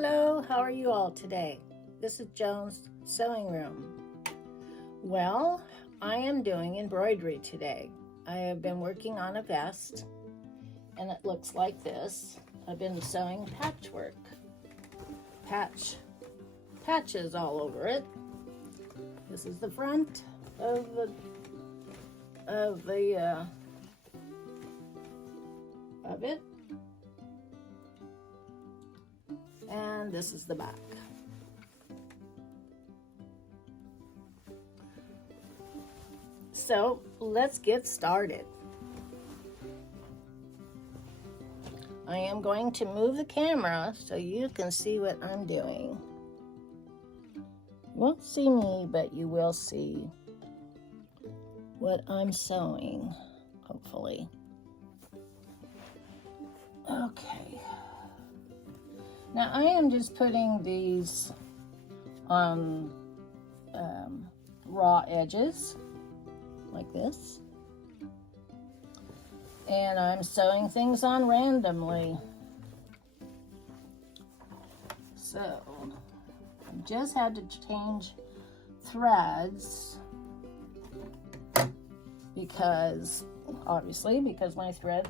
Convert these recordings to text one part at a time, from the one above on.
Hello, how are you all today? This is Joan's Sewing Room. Well, I am doing embroidery today. I have been working on a vest and it looks like this. I've been sewing patchwork. Patches all over it. This is the front of it. And this is the back. So let's get started. I am going to move the camera so you can see what I'm doing. You won't see me, but you will see what I'm sewing, hopefully. Okay. Now I am just putting these on raw edges like this, and I'm sewing things on randomly. So I just had to change threads because my thread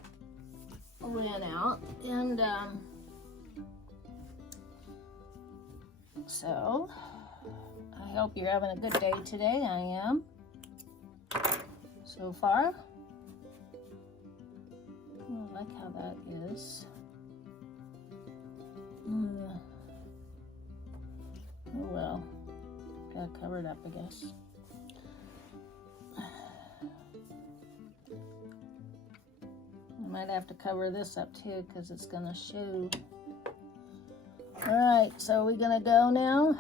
ran out, and so I hope you're having a good day today. I am so far. I like how that is. Oh well, got it covered up, I guess. I might have to cover this up too because it's gonna show. All right, so we're gonna go now.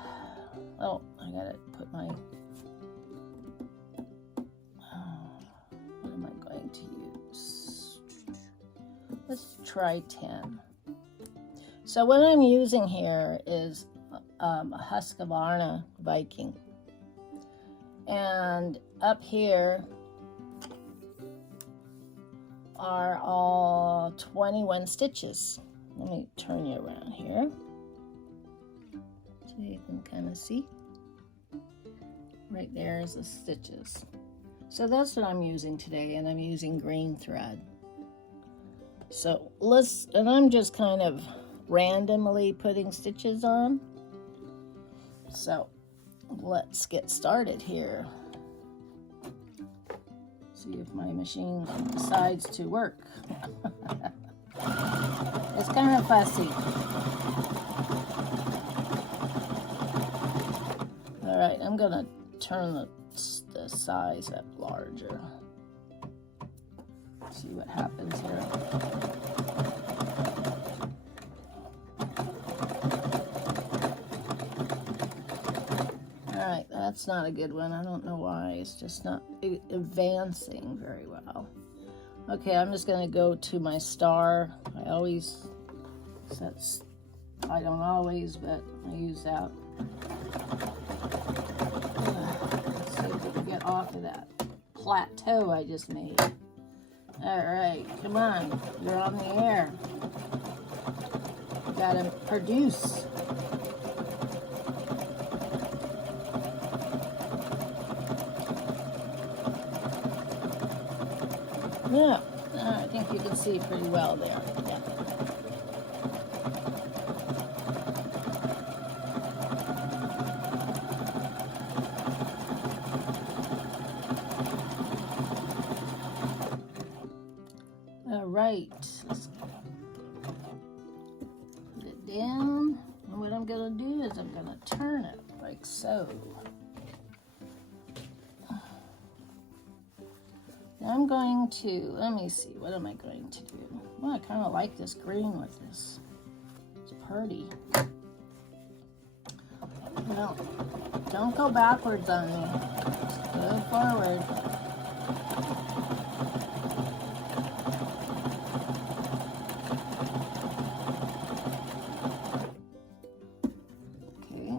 Oh, I gotta put my, what am I going to use? Let's try 10. So what I'm using here is a Husqvarna Viking. And up here are all 21 stitches. Let me turn you around here so you can kind of see. Right there is the stitches. So that's what I'm using today, and I'm using green thread. So and I'm just kind of randomly putting stitches on. So let's get started here. See if my machine decides to work. It's kind of fussy. All right, I'm gonna turn the size up larger. See what happens here. All right, that's not a good one. I don't know why. It's just not advancing very well. Okay, I'm just going to go to my star. I don't always, but I use that. Let's see if we can get off of that plateau I just made. All right, come on. You're on the air. You got to produce. Yeah, I think you can see pretty well there. Yeah. All right, let's put it down. And what I'm going to do is I'm going to turn it like so. I'm going to, let me see, what am I going to do? Well, I kind of like this green with this. It's pretty. Well, don't go backwards on me. Just go forward. Okay.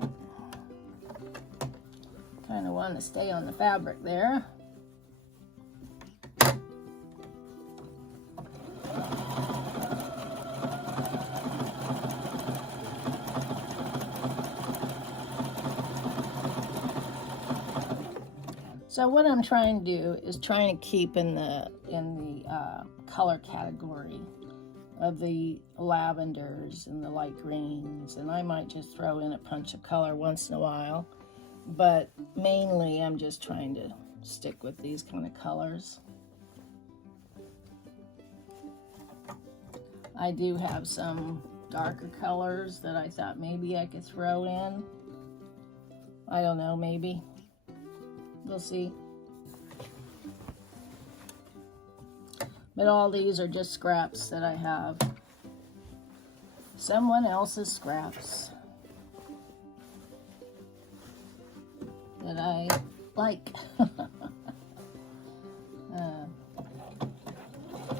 Kind of want to stay on the fabric there. So what I'm trying to do is trying to keep in the color category of the lavenders and the light greens, and I might just throw in a punch of color once in a while, but mainly I'm just trying to stick with these kind of colors. I do have some darker colors that I thought maybe I could throw in. I don't know, maybe. We'll see. But all these are just scraps that I have. Someone else's scraps that I like.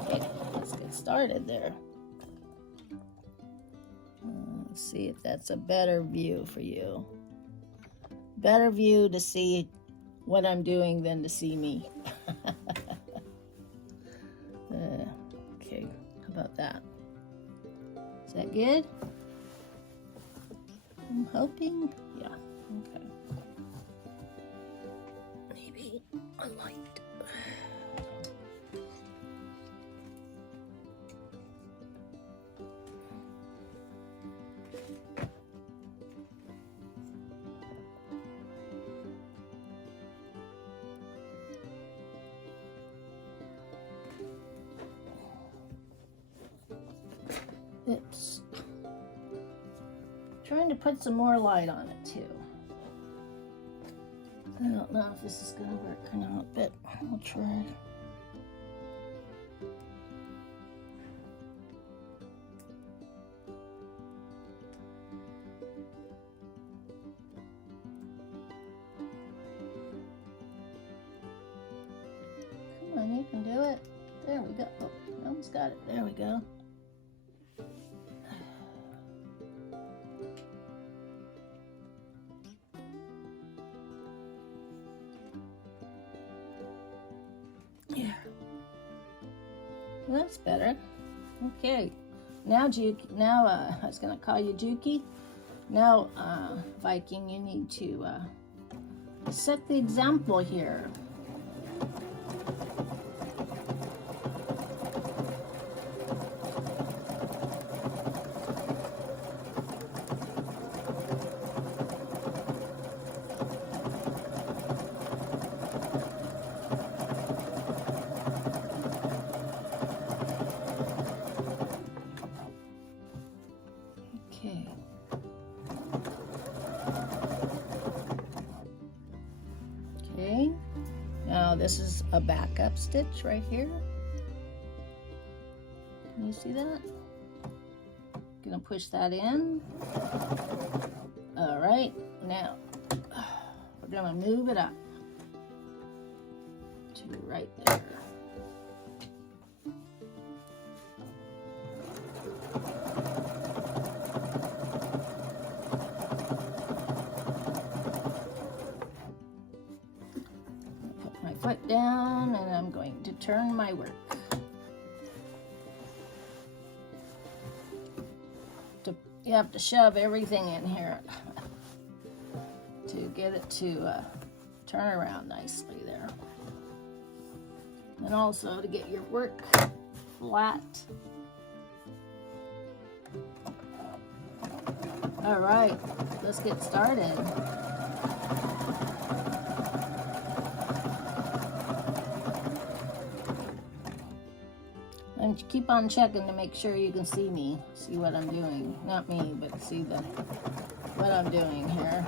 Okay, let's get started there. Let's see if that's a better view for you. Better view to see what I'm doing than to see me. Okay, how about that? Is that good? I'm hoping. Yeah, okay. Maybe a light. Oops. Trying to put some more light on it too. I don't know if this is going to work or not, but we'll try. Come on, you can do it. There we go. Oh, almost got it. There we go. Yeah. Well, that's better. Okay. Now, Juki. Now, I was gonna call you Juki. Now, Viking, you need to set the example here. Okay. Okay. Now this is a backup stitch right here. Can you see that? Gonna push that in. All right. Now we're gonna move it up to right there. Foot down, and I'm going to turn my work. You have to shove everything in here to get it to turn around nicely there. And also to get your work flat. All right, let's get started. And keep on checking to make sure you can see me, see what I'm doing. Not me, but see what I'm doing here.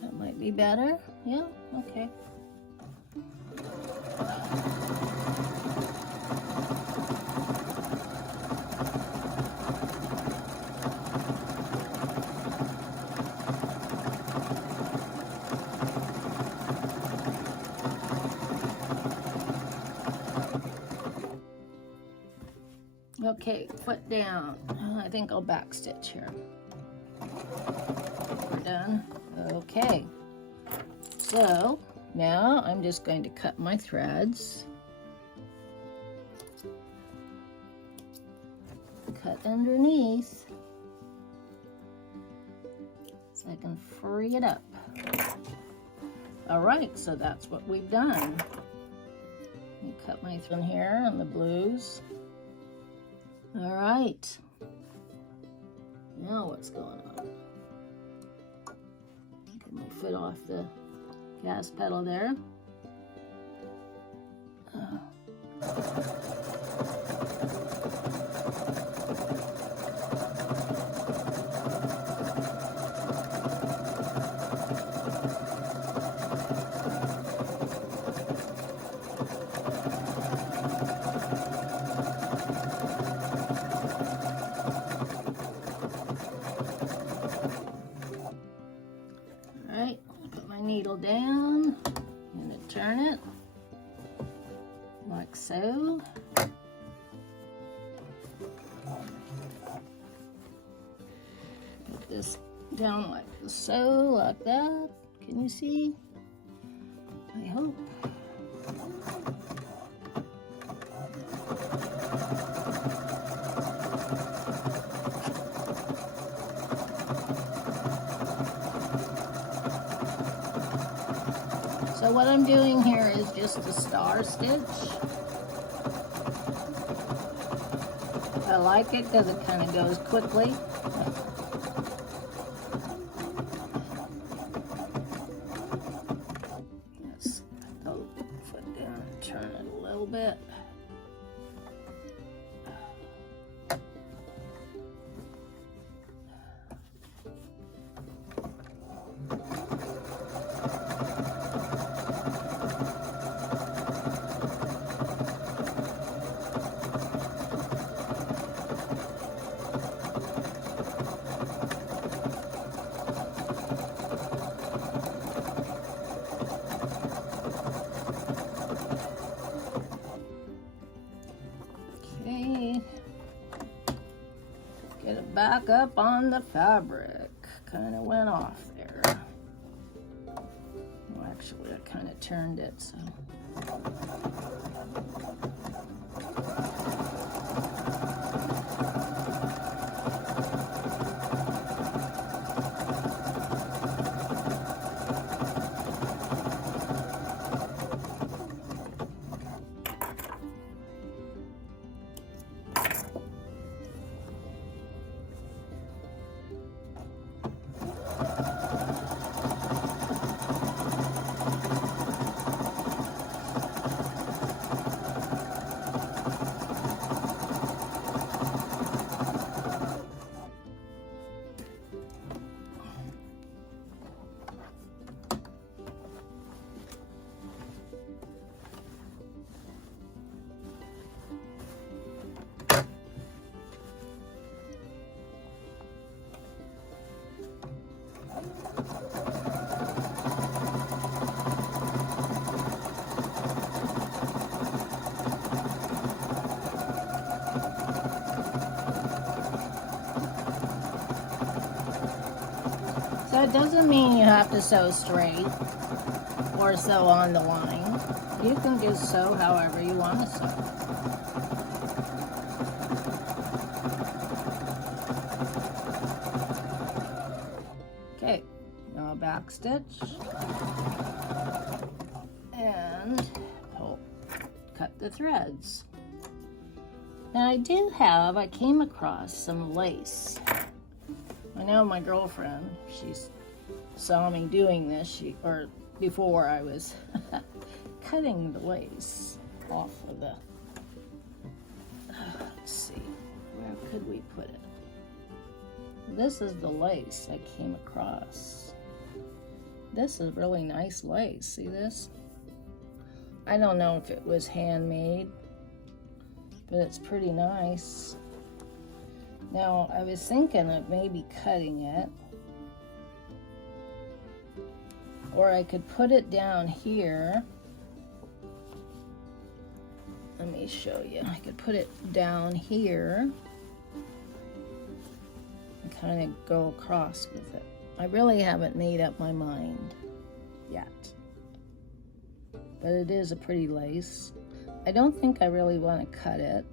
That might be better. Yeah, okay. Okay, foot down. I think I'll back stitch here. We're done. Okay. So now I'm just going to cut my threads. Cut underneath. so I can free it up. All right, so that's what we've done. Let me cut my thread here on the blues. All right. Now what's going on? Get my foot off the gas pedal there. Alright, put my needle down, I'm going to turn it like so. Put this down like so, like that. Can you see? I hope. So what I'm doing here is just a star stitch. I like it because it kind of goes quickly. Let's put the foot down and turn it a little bit. Get it back up on the fabric. Kind of went off there. Well, actually, I kind of turned it, so. So it doesn't mean you have to sew straight or sew on the line. You can just sew however you want to sew. Okay, now back stitch and cut the threads. Now I came across some lace. I know my girlfriend, she saw me doing this, or before I was cutting the lace off of the, let's see, where could we put it? This is the lace I came across. This is really nice lace, see this? I don't know if it was handmade, but it's pretty nice. Now, I was thinking of maybe cutting it, or I could put it down here. Let me show you. I could put it down here and kind of go across with it. I really haven't made up my mind yet, but it is a pretty lace. I don't think I really want to cut it.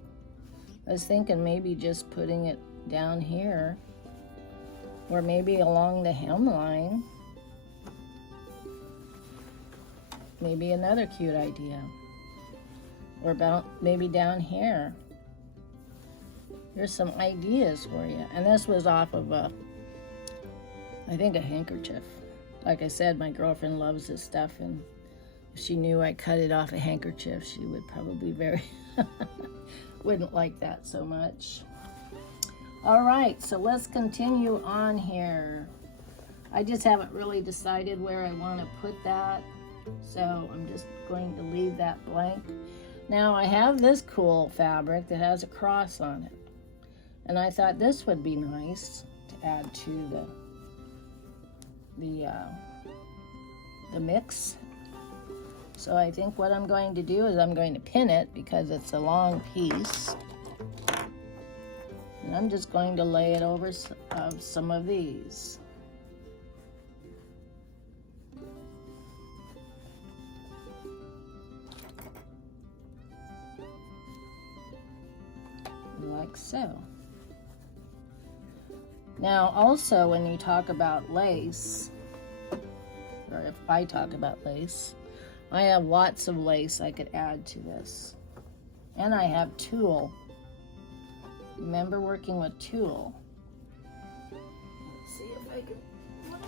I was thinking maybe just putting it down here. or maybe along the hemline. Maybe another cute idea. Or about maybe down here. Here's some ideas for you. And this was off of I think a handkerchief. Like I said, my girlfriend loves this stuff, and if she knew I cut it off a handkerchief, she would probably wouldn't like that so much. All right, so let's continue on here. I just haven't really decided where I want to put that, so I'm just going to leave that blank. Now I have this cool fabric that has a cross on it, and I thought this would be nice to add to the mix. So I think what I'm going to do is I'm going to pin it because it's a long piece. And I'm just going to lay it over some of these. Like so. Now also when you talk about lace, or if I talk about lace, I have lots of lace I could add to this. And I have tulle. Remember working with tulle. Let's see if I can put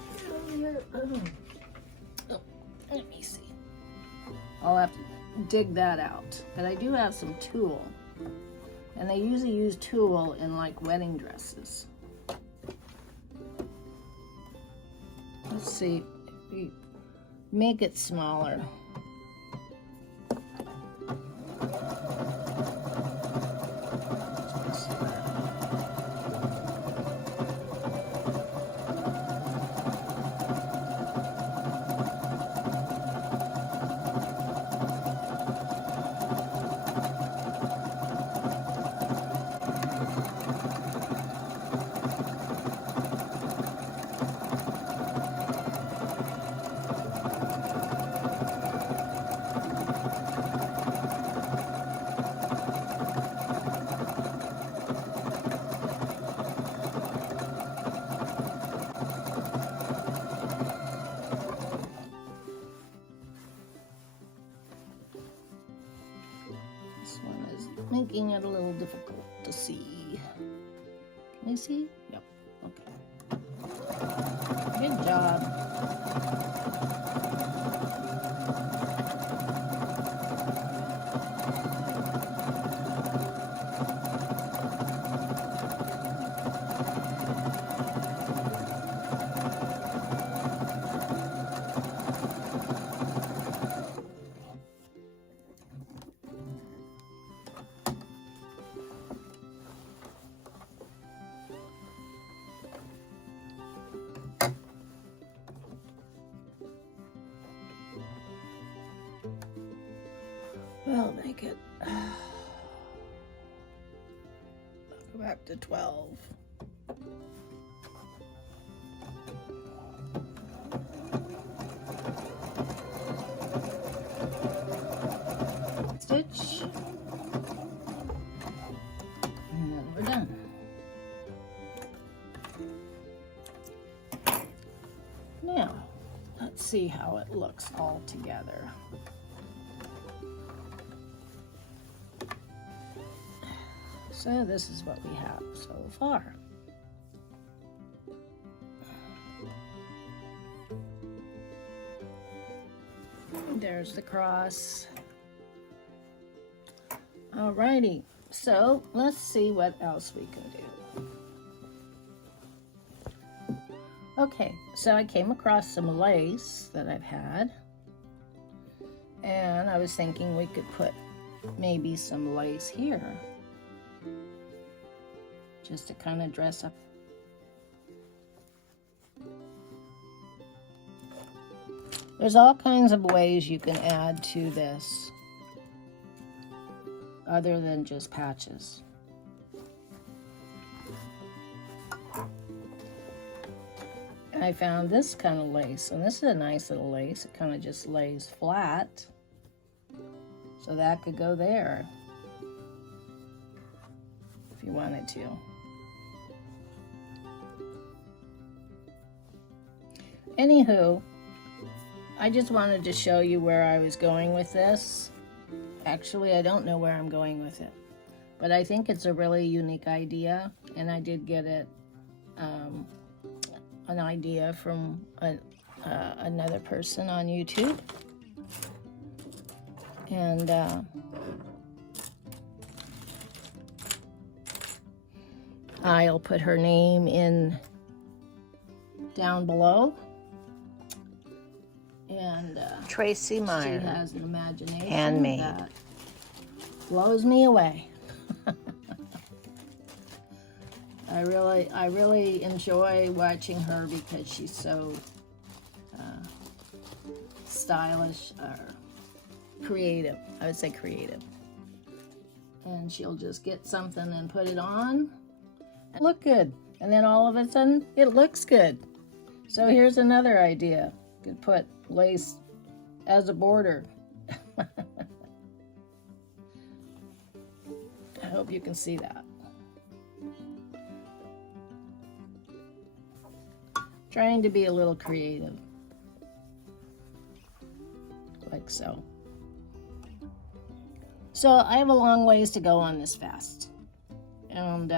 it over here. Oh, let me see. I'll have to dig that out. But I do have some tulle. And they usually use tulle in like wedding dresses. Let's see if we make it smaller. Making it a little difficult to see. Can you see? Yep. Okay. Good job. Well, make it go back to 12. Stitch, and then we're done. Now, let's see how it looks all together. So this is what we have so far. There's the cross. Alrighty, so let's see what else we can do. Okay, so I came across some lace that I've had, and I was thinking we could put maybe some lace here, just to kind of dress up. There's all kinds of ways you can add to this other than just patches. I found this kind of lace, and this is a nice little lace. It kind of just lays flat, so that could go there if you wanted to. Anywho, I just wanted to show you where I was going with this. Actually, I don't know where I'm going with it, but I think it's a really unique idea, and I did get it an idea from another person on YouTube, and I'll put her name in down below. And Tracy Meyer. She has an imagination Handmade. that blows me away. I really enjoy watching her because she's so stylish, or creative. I would say creative. And she'll just get something and put it on and look good. And then all of a sudden, it looks good. So here's another idea. You could put lace as a border. I hope you can see that. Trying to be a little creative. Like so. So I have a long ways to go on this fast. And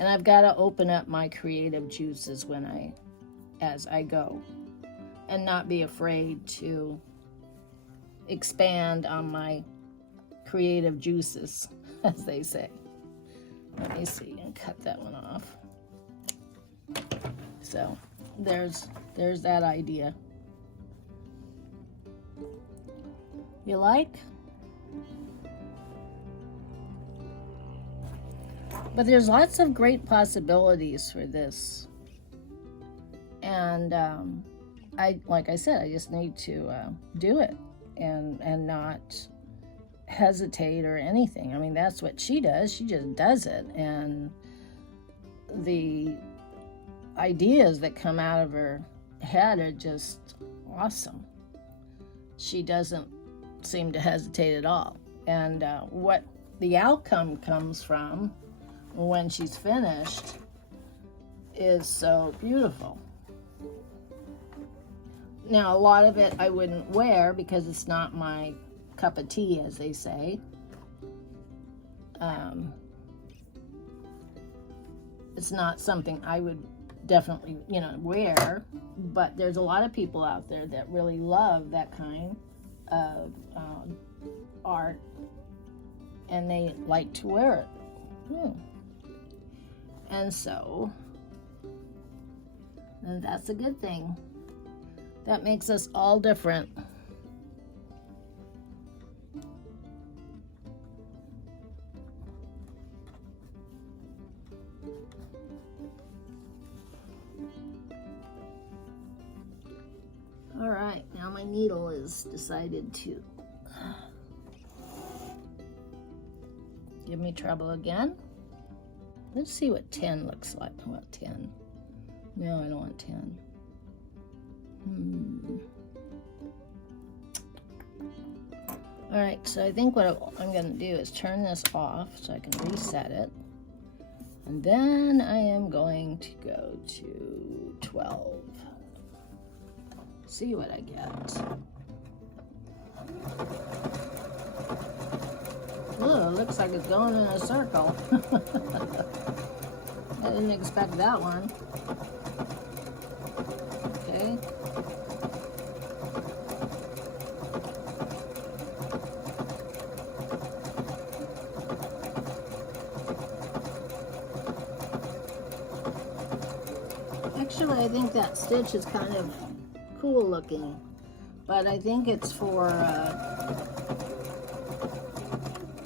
I've got to open up my creative juices as I go, and not be afraid to expand on my creative juices, as they say. Let me see, and cut that one off. So there's that idea. You like? But there's lots of great possibilities for this. And like I said, I just need to do it and not hesitate or anything. I mean, that's what she does. She just does it. And the ideas that come out of her head are just awesome. She doesn't seem to hesitate at all. And what the outcome comes from when she's finished is so beautiful. Now, a lot of it I wouldn't wear because it's not my cup of tea, as they say. It's not something I would definitely, wear, but there's a lot of people out there that really love that kind of art, and they like to wear it. And so, and that's a good thing. That makes us all different. All right, now my needle is decided to give me trouble again. Let's see what 10 looks like. I want 10. No, I don't want 10. All right, so I think what I'm going to do is turn this off so I can reset it. And then I am going to go to 12. See what I get. Oh, it looks like it's going in a circle. I didn't expect that one. Okay. Actually, I think that stitch is kind of cool looking, but I think it's for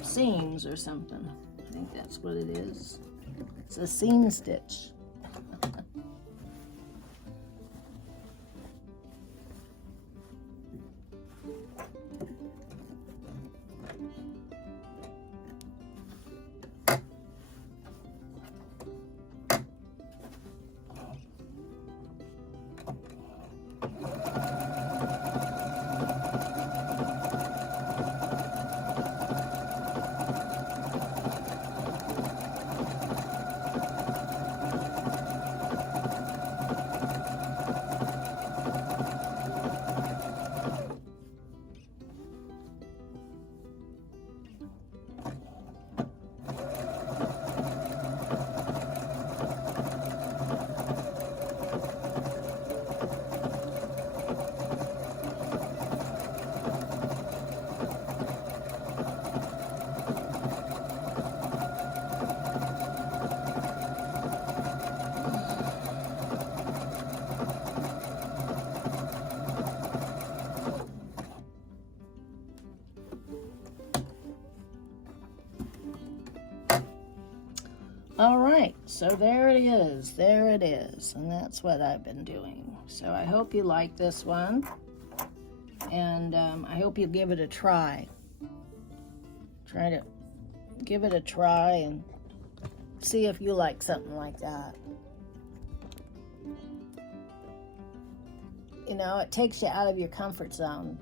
seams or something. I think that's what it is. It's a seam stitch. All right, so there it is. There it is. And that's what I've been doing. So I hope you like this one. And I hope you give it a try. Try to give it a try and see if you like something like that. You know, it takes you out of your comfort zone.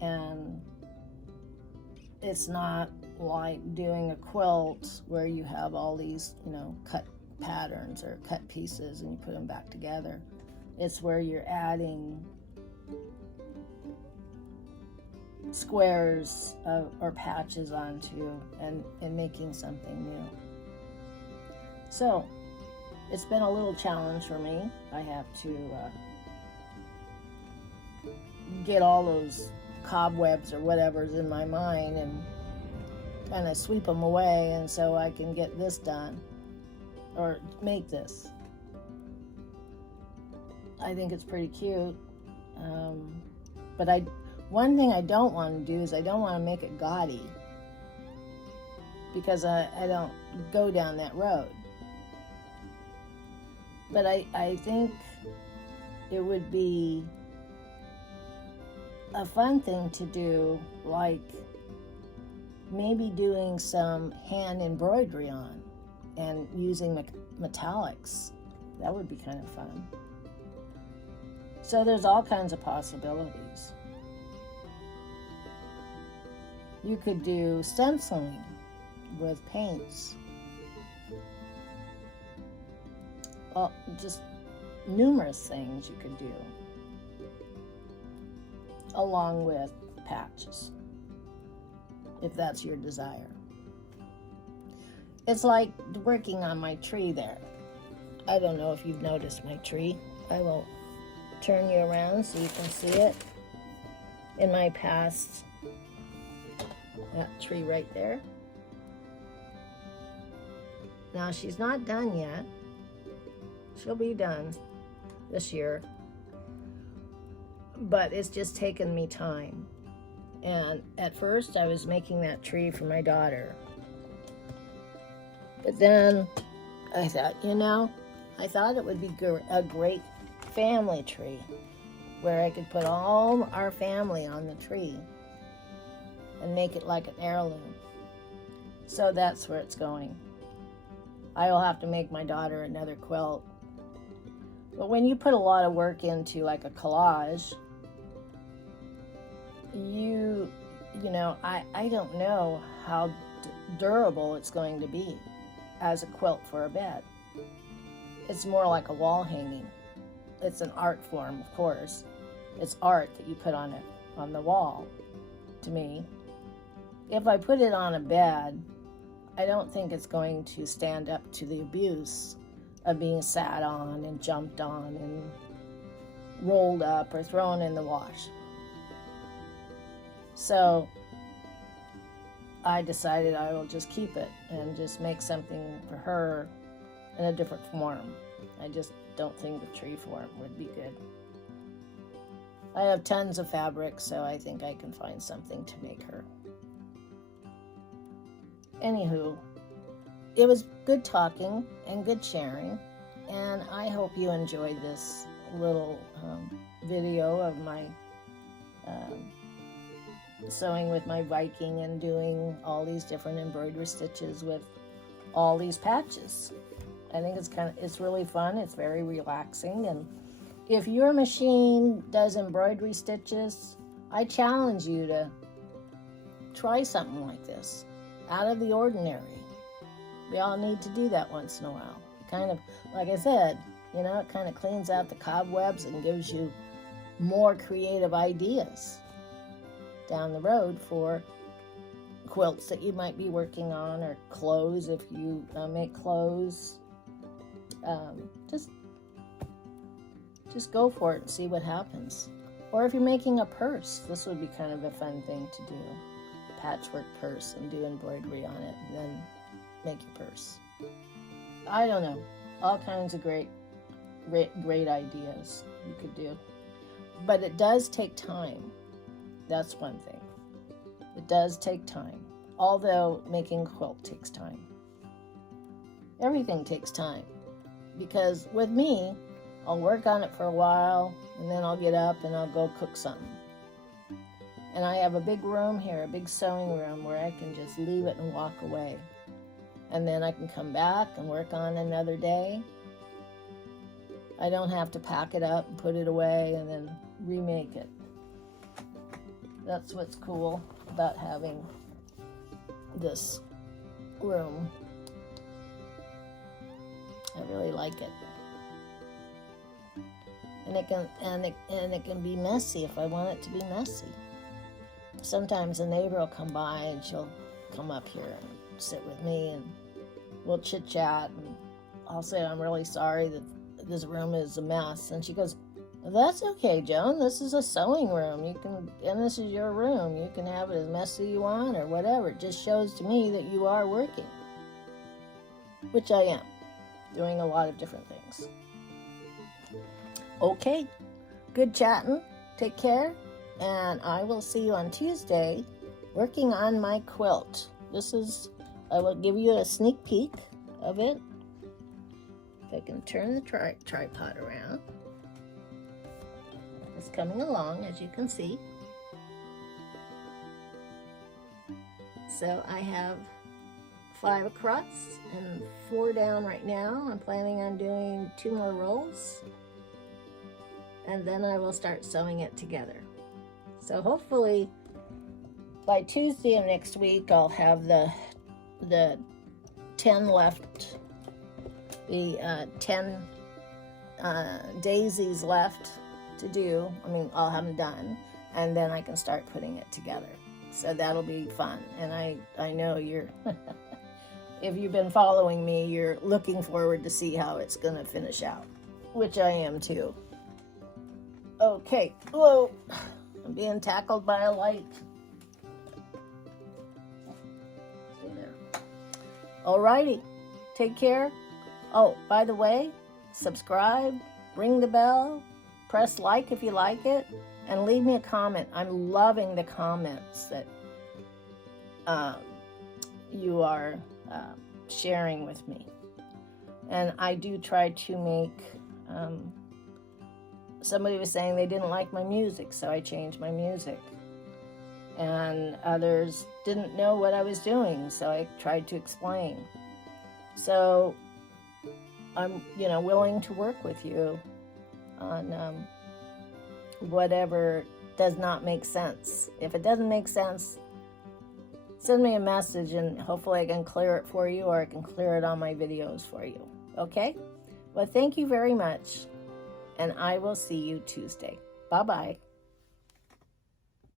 And it's not like doing a quilt where you have all these, you know, cut patterns or cut pieces and you put them back together. It's where you're adding squares or patches onto and making something new. So it's been a little challenge for me. I have to get all those cobwebs or whatever's in my mind and kind of sweep them away, and so I can get this done or make this. I think it's pretty cute, but one thing I don't want to do is I don't want to make it gaudy, because I don't go down that road. But I think it would be a fun thing to do, like maybe doing some hand embroidery on and using metallics. That would be kind of fun. So there's all kinds of possibilities. You could do stenciling with paints. Well, just numerous things you could do, along with patches, if that's your desire. It's like working on my tree there. I don't know if you've noticed my tree. I will turn you around so you can see it. In my past, that tree right there. Now she's not done yet. She'll be done this year. But it's just taken me time. And at first I was making that tree for my daughter. But then I thought, I thought it would be a great family tree where I could put all our family on the tree and make it like an heirloom. So that's where it's going. I will have to make my daughter another quilt. But when you put a lot of work into like a collage, I don't know how durable it's going to be as a quilt for a bed. It's more like a wall hanging. It's an art form, of course. It's art that you put on the wall, to me. If I put it on a bed, I don't think it's going to stand up to the abuse of being sat on and jumped on and rolled up or thrown in the wash. So I decided I will just keep it and just make something for her in a different form. I just don't think the tree form would be good. I have tons of fabric, so I think I can find something to make her. Anywho, it was good talking and good sharing, and I hope you enjoyed this little video of my sewing with my Viking and doing all these different embroidery stitches with all these patches. I think it's really fun. It's very relaxing, and if your machine does embroidery stitches, I challenge you to try something like this, out of the ordinary. We all need to do that once in a while. Kind of, like I said, it kind of cleans out the cobwebs and gives you more creative ideas down the road for quilts that you might be working on, or clothes if you make clothes. Just go for it and see what happens. Or if you're making a purse, this would be kind of a fun thing to do. A patchwork purse and do embroidery on it and then make your purse. I don't know. All kinds of great ideas you could do. But it does take time. That's one thing. It does take time. Although making a quilt takes time. Everything takes time. Because with me, I'll work on it for a while, and then I'll get up and I'll go cook something. And I have a big room here, a big sewing room, where I can just leave it and walk away. And then I can come back and work on another day. I don't have to pack it up and put it away and then remake it. That's what's cool about having this room. I really like it. And it can be messy if I want it to be messy. Sometimes a neighbor will come by and she'll come up here and sit with me and we'll chit chat, and I'll say I'm really sorry that this room is a mess, and she goes, "That's okay, Joan. This is a sewing room. And this is your room. You can have it as messy as you want or whatever. It just shows to me that you are working," which I am, doing a lot of different things. Okay, good chatting. Take care, and I will see you on Tuesday working on my quilt. I will give you a sneak peek of it. If I can turn the tripod around. It's coming along, as you can see. So I have 5 across and 4 down right now. I'm planning on doing 2 more rows, and then I will start sewing it together. So hopefully by Tuesday of next week, I'll have the 10 left, the 10 daisies left to do. I mean, I'll have them done, and then I can start putting it together. So that'll be fun. And I know you're, if you've been following me, you're looking forward to see how it's going to finish out, which I am too. Okay, whoa, I'm being tackled by a light. Stay there. Alrighty, take care. Oh, by the way, subscribe, ring the bell, press like if you like it, and leave me a comment. I'm loving the comments that you are sharing with me. And I do try to make, somebody was saying they didn't like my music, so I changed my music. And others didn't know what I was doing, so I tried to explain. So I'm, willing to work with you on whatever does not make sense. If it doesn't make sense, send me a message and hopefully I can clear it for you, or I can clear it on my videos for you. Okay? Well, thank you very much, and I will see you Tuesday. Bye-bye.